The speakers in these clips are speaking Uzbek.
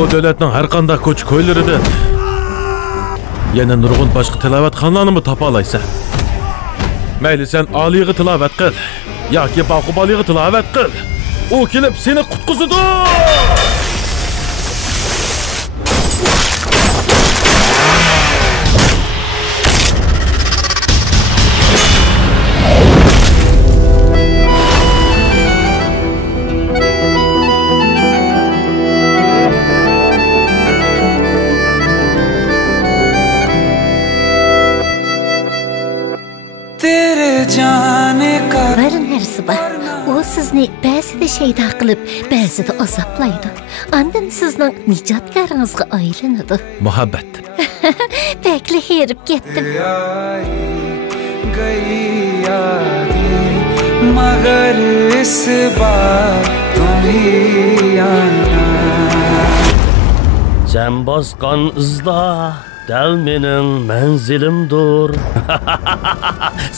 Bu devletning har qanday ko'ch-ko'ylaridan yana nurg'un boshqa tilovatxonlarni mi topa olaysan? Mayli sen oliyga tilovat qil yoki baqubaliga tilovat qil. U kelib seni qutqizadi. Bir narsa bor. O sizni ba'zida shaydo qilib, ba'zida azoblaydi. Ondan sizning nijotgaringizga aylanadi. Muhabbat. Bekli herib ketdim. Magar is baat tumhi aana. Sen bosqan izla dal mening manzilimdir.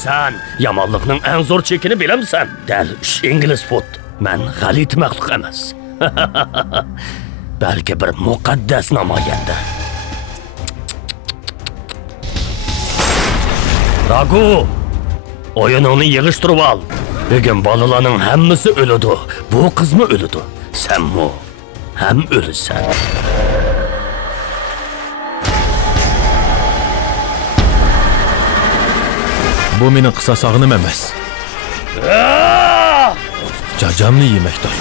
Sen yamonlikning eng zo'r chekini bilamsan. Dal 3 ingliz fut. Men g'alit maxluq emas. Balki bir muqaddas namoyanda. Ragu, oyununu yig'ishtirib ol. Bugun bolalarning hammasi o'ladi. Bu qizmi o'ladi? Senmi ham o'lasan. Bu mening qisosog'inim emas. Jajamni yemakdir.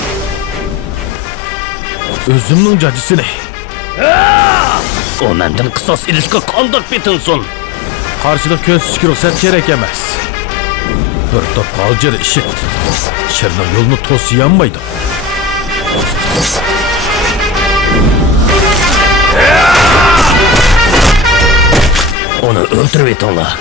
O'zimning jajisini. O mendan qisos ilishga qandoq betinsin? Qarshilik ko'rsatishga ruxsat kerak emas. Bir top qoljir ishit. Shirning yo'lni to'siyanmaydi. Onu öldürüp etonlar.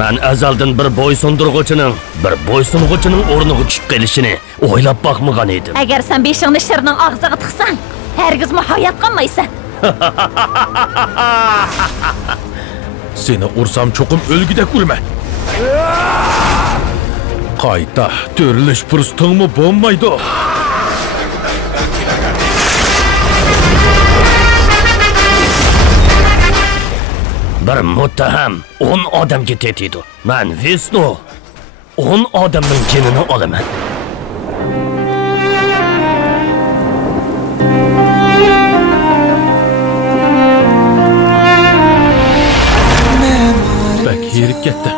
Ben azaldan bir boysundurg'uchining, bir boysung'uchining o'rniga tushib kelishini o'ylab boqmagan edim. Agar sen beshingni shirning og'ziga tiqsan, hargizmi hayot qolmaysan. Seni ursam cho'qim o'lgidek urma. Qayta törilish fursatimi bo'lmaydi. Bir muttaham 10 odamga tetiydi. Men Visnu 10 odamning jinini olaman. Bak herib ketdi.